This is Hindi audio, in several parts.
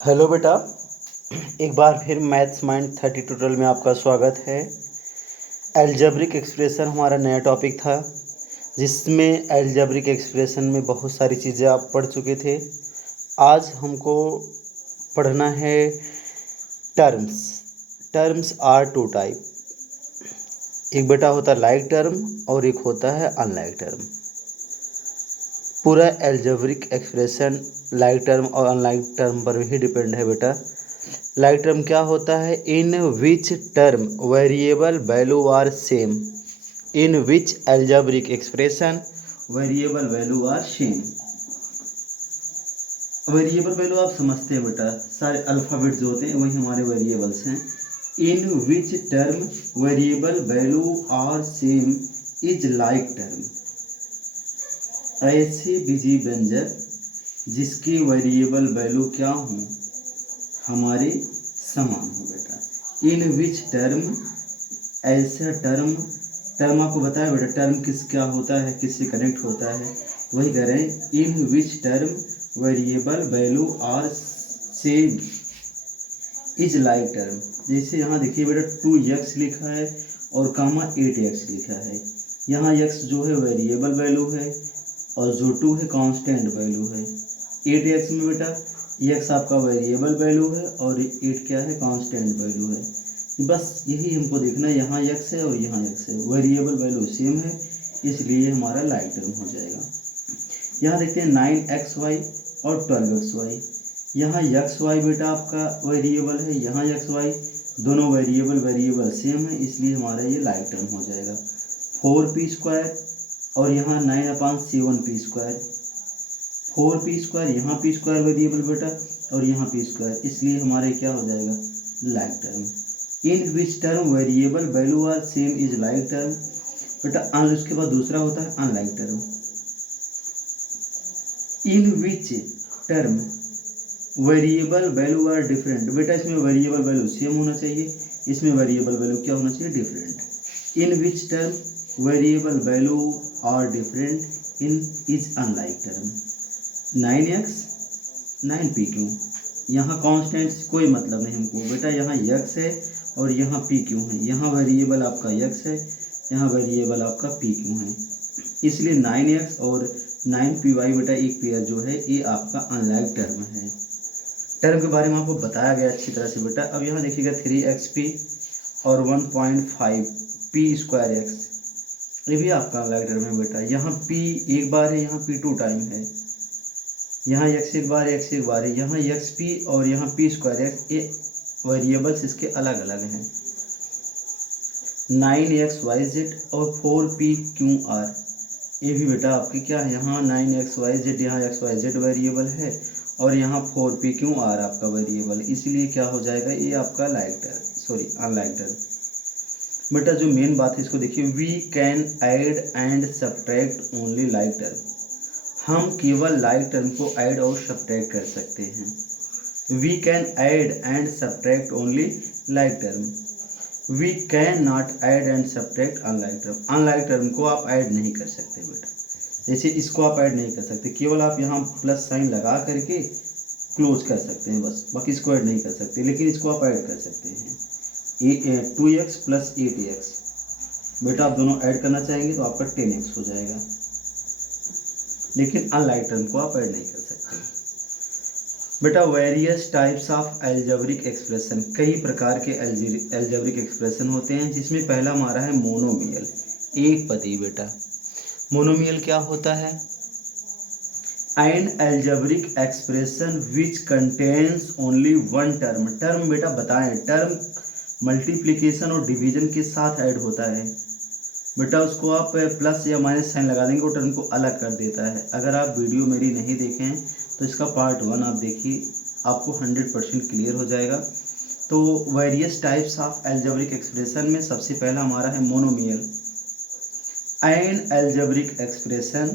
हेलो बेटा, एक बार फिर मैथ्स माइंड 30 ट्यूटोरियल में आपका स्वागत है। एल्जेब्रिक एक्सप्रेशन हमारा नया टॉपिक था, जिसमें एल्जेब्रिक एक्सप्रेशन में बहुत सारी चीज़ें आप पढ़ चुके थे। आज हमको पढ़ना है terms. Terms are two type. एक बेटा होता है लाइक टर्म और एक होता है अनलाइक टर्म। पूरा एल्जेब्रिक एक्सप्रेशन लाइक टर्म और अनलाइक टर्म पर ही डिपेंड है बेटा। लाइक टर्म क्या होता है? In which term variable value are same. In which algebraic expression variable value are same. Variable value आप समझते हैं बेटा, सारे अल्फ़ाबेट जो होते हैं वही हमारे वेरिएबल्स हैं। In which term variable value are same is like term. ऐसे बीजी व्यंजक जिसकी वेरिएबल वैल्यू क्या हो, हमारे समान हो बेटा। इन विच टर्म, ऐसा टर्म। टर्म आपको बताया बेटा, टर्म क्या होता है, किससे कनेक्ट होता है, वही कह रहे हैं। In which term variable value are same is like term. जैसे यहाँ देखिए बेटा 2x लिखा है और कामा 8x लिखा है। यहाँ x जो है वेरिएबल वैल्यू है और जो 2 है कांस्टेंट वैल्यू है। 8x में बेटा x आपका वेरिएबल वैल्यू है और 8 क्या है, कांस्टेंट वैल्यू है। बस यही हमको देखना है, यहाँ x है और यहाँ x है, वेरिएबल वैल्यू सेम है, इसलिए हमारा लाइक टर्म हो जाएगा। यहाँ देखते हैं 9xy और 12xy। यहाँ xy बेटा आपका वेरिएबल है, यहाँ xy दोनों वेरिएबल सेम है, इसलिए हमारा ये लाइक टर्म हो जाएगा। 4p² और यहाँ 9/7p²। 4p², यहाँ p² वेरिएबल बेटा और यहाँ p², इसलिए हमारे क्या हो जाएगा, like term. In which term variable value are same is like term बेटा। उसके बाद दूसरा होता है unlike term. In which term variable value are different बेटा, इसमें वेरिएबल वैल्यू सेम होना चाहिए, इसमें वेरिएबल वैल्यू क्या होना चाहिए, different. In which term variable value are different in is unlike term. 9x 9p²। यहाँ कांस्टेंट कोई मतलब नहीं हमको बेटा, यहाँ x है और यहाँ p² है। यहाँ वेरिएबल आपका x है, यहाँ वेरिएबल आपका p² है, इसलिए 9x और 9py बेटा एक पेयर जो है ये आपका अनलाइक टर्म है। टर्म के बारे में आपको बताया गया अच्छी तरह से बेटा। अब यहाँ देखिएगा 3xp और 1.5p²x, ये भी आपका अनलाइक टर्म है बेटा। यहाँ p एक बार है, यहाँ p 2 टाइम है, यहाँ x एक बार x एक बार है, यहाँ xp और यहाँ p²x, ये वेरिएबल्स इसके अलग अलग हैं। 9xyz और 4pqr, ये भी बेटा आपके क्या है, यहाँ 9xyz, यहाँ xyz वेरिएबल है और यहाँ 4pqr आपका वेरिएबल, इसलिए क्या हो जाएगा, ये आपका लाइक टर्म, अनलाइक टर्म। बेटा जो मेन बात है इसको देखिए, we can add and subtract only like term. हम केवल लाइक टर्म को ऐड और सब्ट्रैक्ट कर सकते हैं। We can add and subtract only like term. We can not add and subtract unlike term. Unlike term को आप ऐड नहीं कर सकते बेटा, जैसे इसको आप ऐड नहीं कर सकते, केवल आप यहाँ प्लस साइन लगा करके क्लोज कर सकते हैं बस, बाकी इसको ऐड नहीं कर सकते। लेकिन इसको आप ऐड कर सकते हैं, 2x + 8x बेटा आप दोनों ऐड करना चाहेंगे तो आपका 10x हो जाएगा, लेकिन अनलाइक टर्म को आप ऐड नहीं कर सकते बेटा। Various types of algebraic expression, कई प्रकार के एल्जेब्रिक एक्सप्रेशन होते हैं, जिसमें पहला हमारा है मोनोमियल, एक पदी बेटा। मोनोमियल क्या होता है? An algebraic expression which contains only one term. Term बेटा बताएं, टर्म मल्टीप्लिकेशन और डिवीजन के साथ ऐड होता है बेटा, उसको आप प्लस या माइनस साइन लगा देंगे, वो टर्म को अलग कर देता है। अगर आप वीडियो मेरी नहीं देखें तो इसका पार्ट 1 आप देखिए, आपको 100% क्लियर हो जाएगा। तो various types of algebraic expression में सबसे पहला हमारा है मोनोमियल। एन एल्जेब्रिक एक्सप्रेशन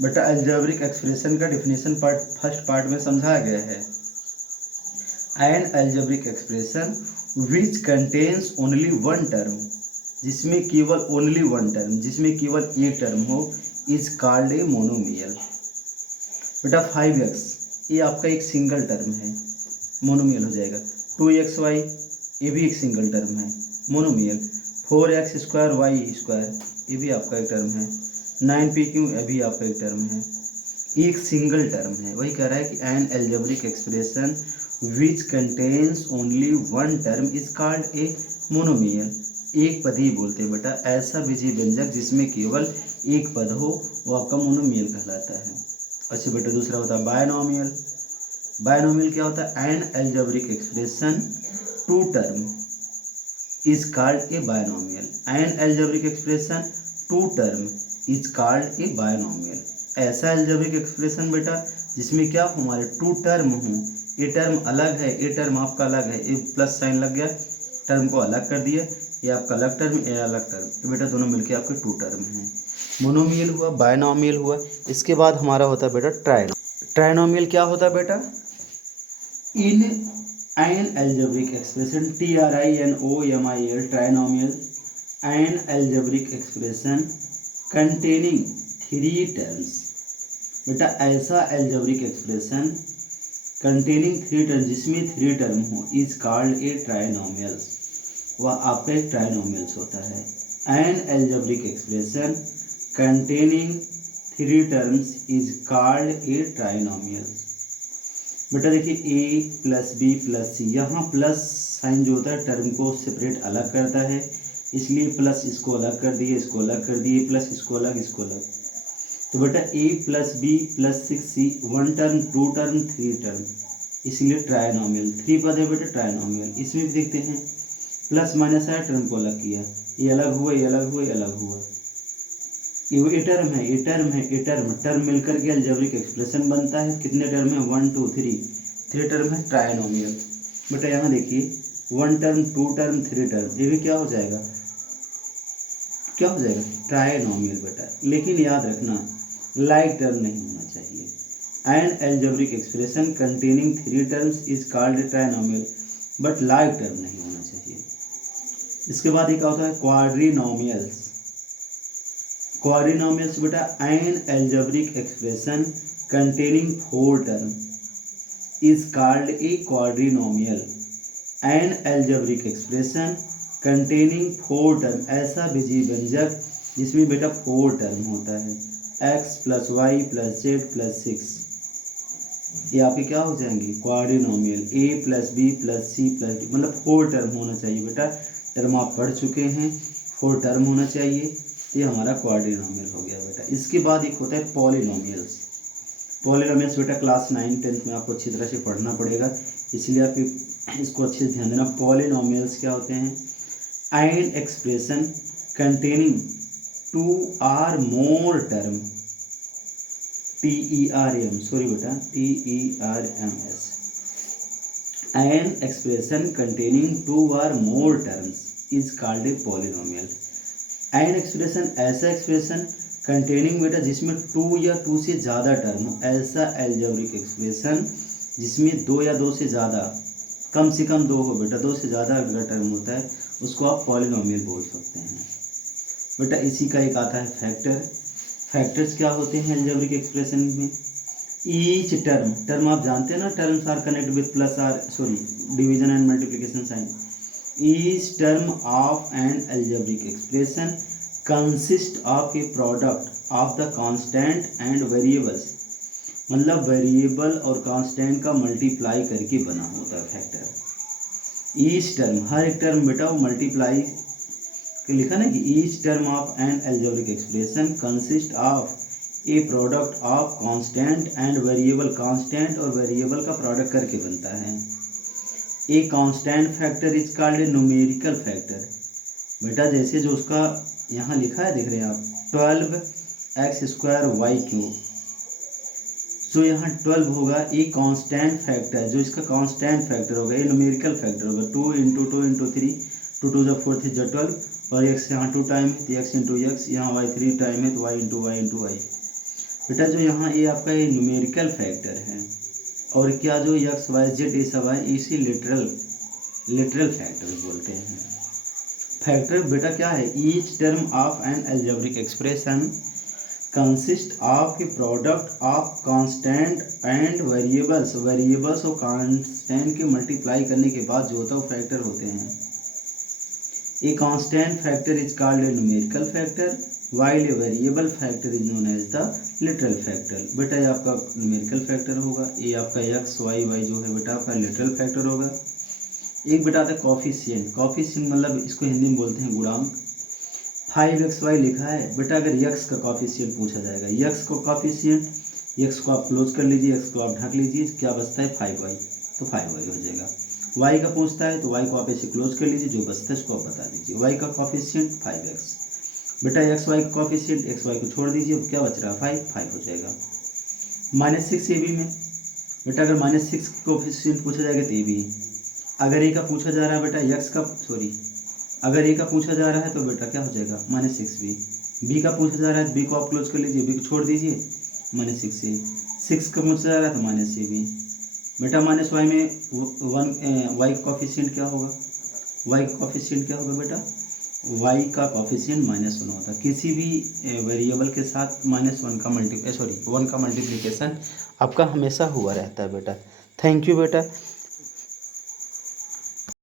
बेटा, एल्जेब्रिक एक्सप्रेशन का डिफिनेशन फर्स्ट पार्ट में समझाया गया है। An algebraic expression which contains only one term, जिसमें केवल ओनली वन टर्म, जिसमें केवल एक टर्म हो, इज कॉल्ड ए मोनोमियल बेटा। 5x ये आपका एक सिंगल टर्म है, मोनोमियल हो जाएगा। 2xy ये भी एक सिंगल टर्म है, मोनोमियल। 4x² y² ये भी आपका एक टर्म है। 9pq ये भी आपका एक टर्म है, एक सिंगल टर्म है। वही कह रहा है कि N algebraic expression which contains only one term is called a monomial. एक पद ही बोलते हैं बेटा, ऐसा बीजीय व्यंजक जिसमें केवल एक पद हो वो आपका मोनोमियल कहलाता है। अच्छा बेटा, दूसरा होता है बायनोमियल। बायनोमियल क्या होता है? An algebraic expression two term is called a binomial. An algebraic expression two term is called a binomial. ऐसा एल्जेब्रिक एक्सप्रेशन बेटा जिसमें क्या हमारे टू टर्म हो, ये टर्म अलग है, ये टर्म आपका अलग है, ये प्लस साइन लग गया, टर्म को अलग कर दिया, ये आपका अलग टर्म, ये अलग टर्म, ये बेटा दोनों मिलके आपके टू टर्म हैं। मोनोमियल हुआ, बायनोमियल हुआ। इसके बाद हमारा होता है बेटा ट्राइनोमियल। क्या होता है बेटा? In an algebraic expression TRINOMIAL trinomial, N algebraic expression containing three terms. बेटा ऐसा algebraic expression containing three term जिसमें थ्री टर्म हो इज कॉल्ड ए ट्राइनोमियल, वह आपका एक ट्राइनोमियल्स होता है। An algebraic expression containing three terms is called A trinomial. बेटा देखिए a + b + c, यहाँ प्लस साइन जो होता है टर्म को सेपरेट अलग करता है, इसलिए प्लस इसको अलग कर दिए, इसको अलग कर दिए, प्लस इसको अलग, इसको अलग। तो बेटा a + b + 6c, one term, two term, three term, इसलिए ट्राइनोमियल। थ्री पद है बेटा ट्राइनोमियल। इसमें भी देखते हैं प्लस माइनस आया, टर्म को अलग किया, ये अलग हुआ, ये अलग हुआ, ये अलग हुआ, ये टर्म है, ये टर्म है, ये टर्म मिलकर के अलजेब्रिक एक्सप्रेशन बनता है। कितने टर्म है? 1 2 3, थ्री टर्म है ट्राइनोमियल। बेटा यहाँ देखिए one term, two term, three term, ये भी क्या हो जाएगा? क्या हो जाएगा? ट्राइनोमियल बेटा। लेकिन याद रखना लाइक टर्म नहीं होना चाहिए। N algebraic expression containing three terms is called trinomial, but like term नहीं होना चाहिए। इसके बाद ये क्या होता है? क्वाड्रिनोमियल्स। क्वाड्रिनोमियल्स बेटा an algebraic expression containing four term is called a quadrinomial. An algebraic expression containing four term, ऐसा बीजीय व्यंजक जिसमें बेटा फोर टर्म होता है, x + y + z + 6, ये आपके क्या हो जाएंगे? क्वाड्रिनोमियल। a + b + c + d, मतलब फोर टर्म होना चाहिए बेटा। टर्म आप पढ़ चुके हैं, फोर टर्म होना चाहिए, ये हमारा क्वाड्रिनोमियल हो गया बेटा। इसके बाद एक होता है पॉलिनोमियल्स। पॉलिनोमियल्स बेटा क्लास 9 10 में आपको अच्छी तरह से पढ़ना पड़ेगा, इसलिए आप इसको अच्छे से ध्यान देना। पॉलिनोमियल्स क्या होते हैं? An expression containing two or more term, TERM, sorry बेटा TERMS, an expression containing two or more terms is called a polynomial. An expression ऐसा एक्सप्रेशन कंटेनिंग बेटा जिसमें टू या टू से ज़्यादा टर्म हो, ऐसा एल्जेब्रिक एक्सप्रेशन जिसमें दो या दो से ज़्यादा, कम से कम दो हो बेटा, दो से ज़्यादा अगर टर्म होता है उसको आप पॉलिनोमियल बोल सकते हैं बेटा। इसी का एक आता है फैक्टर। फैक्टर्स क्या होते हैं एल्जेब्रिक एक्सप्रेशन में? ईच टर्म आप जानते हैं ना, terms are connect with plus or, sorry division and multiplication sign. Each term of an algebraic expression consist of a product of the constant and variables, मतलब वेरिएबल और कांस्टेंट का मल्टीप्लाई करके बना होता है फैक्टर। ईच टर्म, हर एक टर्म बेटा वो मल्टीप्लाई लिखा ना कि each term of an algebraic expression consist of a product of constant and variable, constant और वेरिएबल का प्रोडक्ट करके बनता है। ए constant factor is called a numerical factor. बेटा जैसे जो उसका यहाँ लिखा है, देख रहे हैं आप, 12x² y³, जो यहाँ 12 होगा ये कांस्टेंट फैक्टर, जो इसका कांस्टेंट फैक्टर होगा, ये न्यूमेरिकल फैक्टर होगा। 2 × 2 × 3, 2 2 = 4 3 12, और x यहाँ 2 टाइम है तो x × x, यहाँ y 3 टाइम है तो y × y। बेटा जो यहाँ ये आपका ये न्यूमेरिकल फैक्टर है, और क्या जो x y z ये सब है इसी लिटरल फैक्टर बोलते हैं। फैक्टर बेटा क्या है? Each term of an algebraic expression consist of के product of constant and variables, variables और कांस्टेंट के मल्टीप्लाई करने के बाद जो होता है वो फैक्टर होते हैं। A constant factor is called a numerical factor while a variable factor is known as the literal factor. बेटा ये आपका न्यूमेरिकल फैक्टर होगा, ये आपका एक्स वाई वाई जो है बेटा आपका लिटरल फैक्टर होगा। एक बेटा आता है कॉफिशिएंट, कॉफिशिएंट मतलब इसको हिंदी में बोलते हैं गुणांक। 5xy लिखा है बेटा, अगर यक्स का कॉफिशिएंट पूछा जाएगा, यक्स को कॉफिशिएंट, यक्स को आप क्लोज कर लीजिए, एक्स को आप ढक लीजिए, क्या बचता है 5y, तो 5y हो जाएगा। y का पूछता है तो y को आप ऐसे क्लोज कर लीजिए, जो बचता है उसको आप बता दीजिए। y का कॉफिशिएंट 5x, बेटा xy का कॉफिशिएंट, xy को छोड़ दीजिए, क्या बच रहा है 5 हो जाएगा। -6 AB में बेटा अगर -6 का कॉफिशिएंट पूछा जाएगा तो AB, अगर a का पूछा जा रहा है बेटा x का अगर a का पूछा जा रहा है तो बेटा क्या हो जाएगा -6b, b का पूछा जा रहा है b को आप क्लोज कर लीजिए, b को छोड़ दीजिए, -6a, 6 का पूछा जा रहा है तो -ab, बेटा -y में y का कॉफिशिएंट क्या होगा, y का कॉफिशिएंट क्या होगा बेटा, y का कॉफिशिएंट -1 होता है। किसी भी वेरिएबल के साथ -1 का 1 का मल्टीप्लिकेशन आपका हमेशा हुआ रहता है बेटा। थैंक यू बेटा।